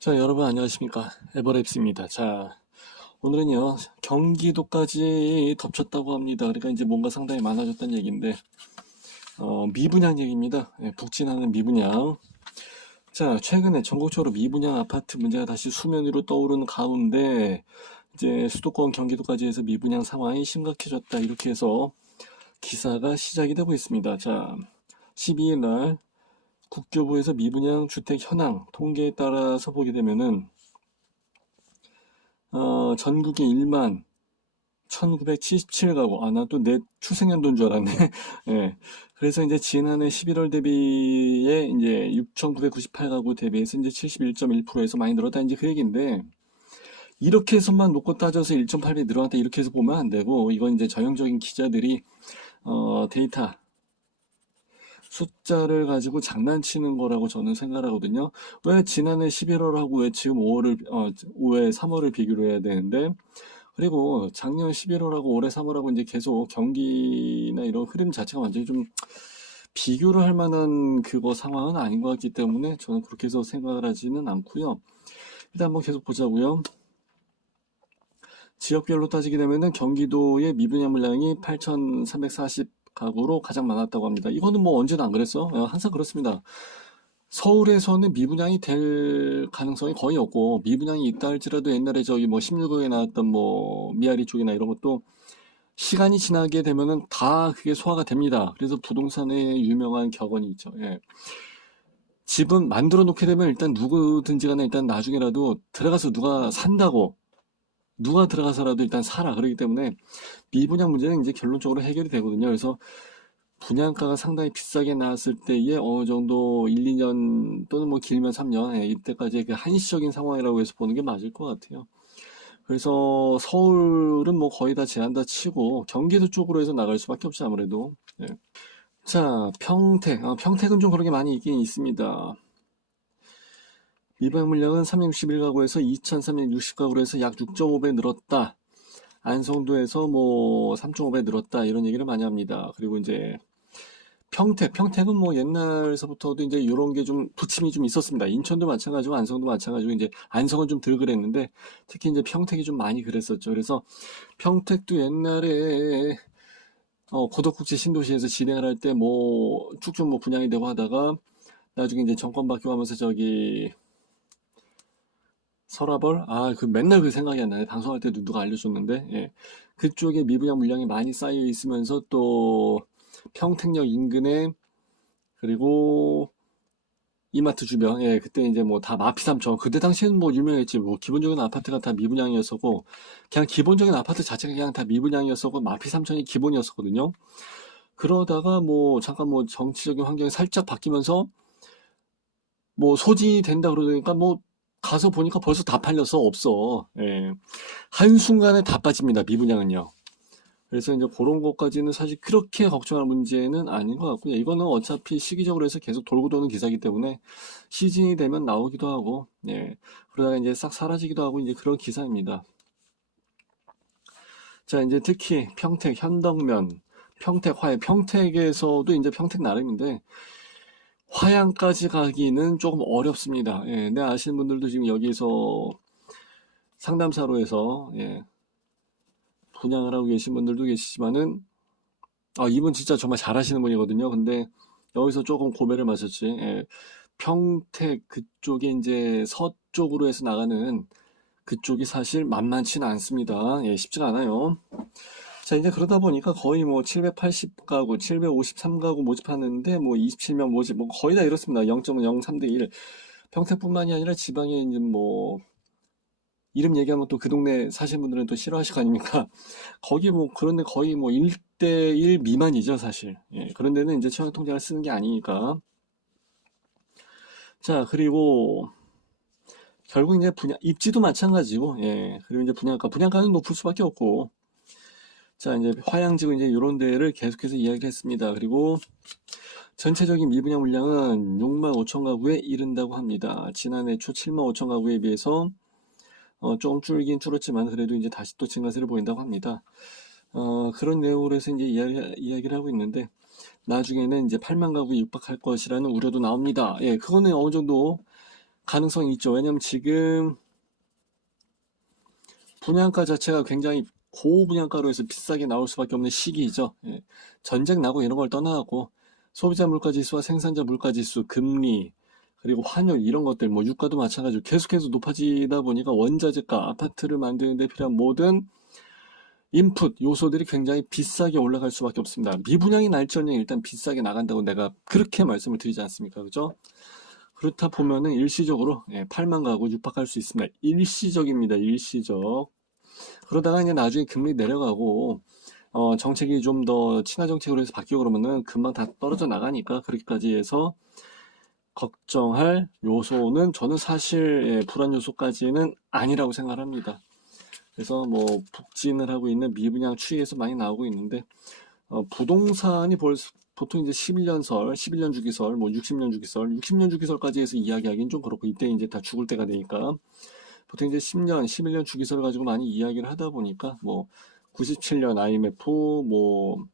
자, 여러분 안녕하십니까? 에버랩스입니다. 자, 오늘은요, 경기도까지 덮쳤다고 합니다. 그러니까 이제 뭔가 상당히 많아졌다는 얘기인데, 미분양 얘기입니다. 예, 북진하는 미분양. 자, 최근에 전국적으로 미분양 아파트 문제가 다시 수면 위로 떠오르는 가운데, 이제 수도권 경기도까지 해서 미분양 상황이 심각해졌다. 이렇게 해서 기사가 시작이 되고 있습니다. 자, 12일 날 국교부에서 미분양 주택 현황 통계에 따라서 보게 되면은, 전국에 1만 1977가구. 나 또 내 출생연도인 줄 알았네. 예. 그래서 이제 지난해 11월 대비에 이제 6,998가구 대비해서 이제 71.1%에서 많이 늘었다. 이제 그 얘기인데, 이렇게 해서만 놓고 따져서 1.8배 늘어났다. 이렇게 해서 보면 안 되고, 이건 이제 전형적인 기자들이, 데이터, 숫자를 가지고 장난치는 거라고 저는 생각하거든요. 왜 지난해 11월하고 왜 지금 3월을 비교를 해야 되는데, 그리고 작년 11월하고 올해 3월하고 이제 계속 경기나 이런 흐름 자체가 완전히 좀 비교를 할 만한 그거 상황은 아닌 것 같기 때문에 저는 그렇게 해서 생각을 하지는 않고요. 일단 한번 계속 보자고요. 지역별로 따지게 되면은 경기도의 미분양 물량이 8,340가구로 가장 많았다고 합니다. 이거는 뭐 언제나 안 그랬어? 항상 그렇습니다. 서울에서는 미분양이 될 가능성이 거의 없고, 미분양이 있다 할지라도 옛날에 저기 뭐 16억에 나왔던 뭐 미아리 쪽이나 이런 것도 시간이 지나게 되면은 다 그게 소화가 됩니다. 그래서 부동산의 유명한 격언이 있죠. 예. 집은 만들어 놓게 되면 일단 누구든지 간에 일단 나중에라도 들어가서 누가 들어가서라도 일단 살아. 그렇기 때문에 미분양 문제는 이제 결론적으로 해결이 되거든요. 그래서 분양가가 상당히 비싸게 나왔을 때에 어느 정도 1, 2년 또는 뭐 길면 3년, 이때까지의 그 한시적인 상황이라고 해서 보는 게 맞을 것 같아요. 그래서 서울은 뭐 거의 다 제한다 치고 경기도 쪽으로 해서 나갈 수밖에 없지 아무래도. 예. 자, 평택. 평택은 좀 그런 게 많이 있긴 있습니다. 미분양 물량은 361가구에서 2,360가구로 해서 약 6.5배 늘었다. 안성도에서 뭐 3.5배 늘었다. 이런 얘기를 많이 합니다. 그리고 이제 평택은 뭐 옛날서부터도 이제 이런 게 좀 부침이 좀 있었습니다. 인천도 마찬가지고 안성도 마찬가지고 이제 안성은 좀 덜 그랬는데 특히 이제 평택이 좀 많이 그랬었죠. 그래서 평택도 옛날에 고덕국제 신도시에서 진행을 할 때 뭐 쭉쭉 뭐 분양이 되고 하다가 나중에 이제 정권 바뀌고 하면서 저기 서라벌 그 맨날 그 생각이 안 나네. 방송할 때도 누가 알려줬는데 예. 그쪽에 미분양 물량이 많이 쌓여 있으면서 또 평택역 인근에 그리고 이마트 주변, 예, 그때 이제 뭐 다 마피삼천. 그때 당시에는 뭐 유명했지. 뭐 기본적인 아파트가 다 미분양이었었고, 그냥 기본적인 아파트 자체가 그냥 다 미분양이었었고, 마피삼천이 기본이었었거든요. 그러다가 뭐 잠깐 뭐 정치적인 환경이 살짝 바뀌면서 뭐 소진이 된다 그러니까 뭐 가서 보니까 벌써 다 팔려서 없어. 예. 한순간에 다 빠집니다. 미분양은요. 그래서 이제 그런 것까지는 사실 그렇게 걱정할 문제는 아닌 것 같고요. 이거는 어차피 시기적으로 해서 계속 돌고 도는 기사이기 때문에 시즌이 되면 나오기도 하고, 예. 그러다가 이제 싹 사라지기도 하고 이제 그런 기사입니다. 자, 이제 특히 평택, 현덕면, 평택에서도 이제 평택 나름인데 화양까지 가기는 조금 어렵습니다. 예. 내 아시는 분들도 지금 여기서 상담사로 해서 예, 분양을 하고 계신 분들도 계시지만은 이분 진짜 정말 잘하시는 분이거든요. 근데 여기서 조금 고배를 마셨지. 예, 평택 그쪽에 이제 서쪽으로 해서 나가는 그쪽이 사실 만만치는 않습니다. 예, 쉽지가 않아요. 자, 이제 그러다 보니까 거의 뭐 780가구, 753가구 모집하는데 뭐 27명 모집, 뭐 거의 다 이렇습니다. 0.03 대 1. 평택뿐만이 아니라 지방에 이제 뭐 이름 얘기하면 또 그 동네 사신 분들은 또 싫어하실 거 아닙니까? 거기 뭐 그런데 거의 뭐 1대1 미만이죠, 사실. 예, 그런 데는 이제 채용 통장을 쓰는 게 아니니까. 자, 그리고 결국 이제 입지도 마찬가지고, 예, 그리고 이제 분양가는 높을 수밖에 없고. 자, 이제 화양지구 이제 이런 데를 계속해서 이야기를 했습니다. 그리고 전체적인 미분양 물량은 6만 5천 가구에 이른다고 합니다. 지난해 초 7만 5천 가구에 비해서 조금 줄긴 줄었지만 그래도 이제 다시 또 증가세를 보인다고 합니다. 그런 내용으로 해서 이제 이야기를 하고 있는데 나중에는 이제 8만 가구에 육박할 것이라는 우려도 나옵니다. 예, 그거는 어느 정도 가능성이 있죠. 왜냐면 지금 분양가 자체가 굉장히 고분양가로 해서 비싸게 나올 수밖에 없는 시기이죠. 예. 전쟁 나고 이런 걸 떠나고 소비자 물가 지수와 생산자 물가 지수, 금리, 그리고 환율 이런 것들, 뭐 유가도 마찬가지로 계속해서 높아지다 보니까 원자재가, 아파트를 만드는 데 필요한 모든 인풋 요소들이 굉장히 비싸게 올라갈 수밖에 없습니다. 미분양이 날지언정 일단 비싸게 나간다고 내가 그렇게 말씀을 드리지 않습니까? 그죠? 그렇다 보면은 일시적으로 8만 가구 육박할 수 있습니다. 일시적입니다. 일시적. 그러다가 이제 나중에 금리 내려가고 정책이 좀 더 친화 정책으로 해서 바뀌고 그러면은 금방 다 떨어져 나가니까 그렇게까지 해서 걱정할 요소는 저는 사실 불안 요소까지는 아니라고 생각합니다. 그래서 뭐 북진을 하고 있는 미분양 추이에서 많이 나오고 있는데 부동산이 보통 이제 11년설, 11년 주기설, 뭐 60년 주기설, 60년 주기설까지 해서 이야기하기는 좀 그렇고 이때 이제 다 죽을 때가 되니까 보통 이제 10년, 11년 주기설 가지고 많이 이야기를 하다 보니까 뭐 97년 IMF, 뭐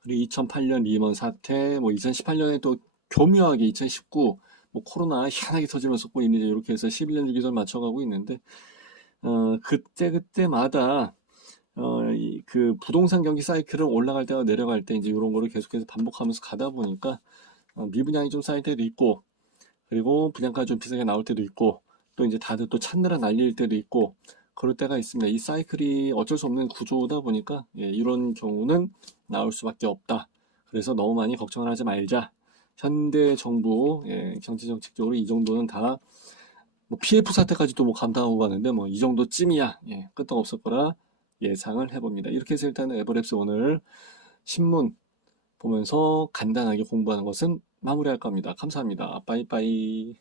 그리고 2008년 리먼 사태, 뭐 2018년에 또 교묘하게 2019, 뭐 코로나 희한하게 터지면서 또 이제 이렇게 해서 11년 주기설 맞춰가고 있는데 그때마다 그 부동산 경기 사이클은 올라갈 때와 내려갈 때 이제 이런 거를 계속해서 반복하면서 가다 보니까 미분양이 좀 쌓일 때도 있고 그리고 분양가 좀 비싸게 나올 때도 있고 또 이제 다들 또 찾느라 날릴 때도 있고 그럴 때가 있습니다. 이 사이클이 어쩔 수 없는 구조다 보니까 이런 경우는 나올 수밖에 없다. 그래서 너무 많이 걱정을 하지 말자. 현대 정부 경제 정책적으로 이 정도는 다 뭐 PF 사태까지도 뭐 감당하고 가는데 뭐 이 정도쯤이야 끄떡없을 거라 예상을 해봅니다. 이렇게 해서 일단은 에버랩스 오늘 신문 보면서 간단하게 공부하는 것은 마무리할 겁니다. 감사합니다. 빠이빠이.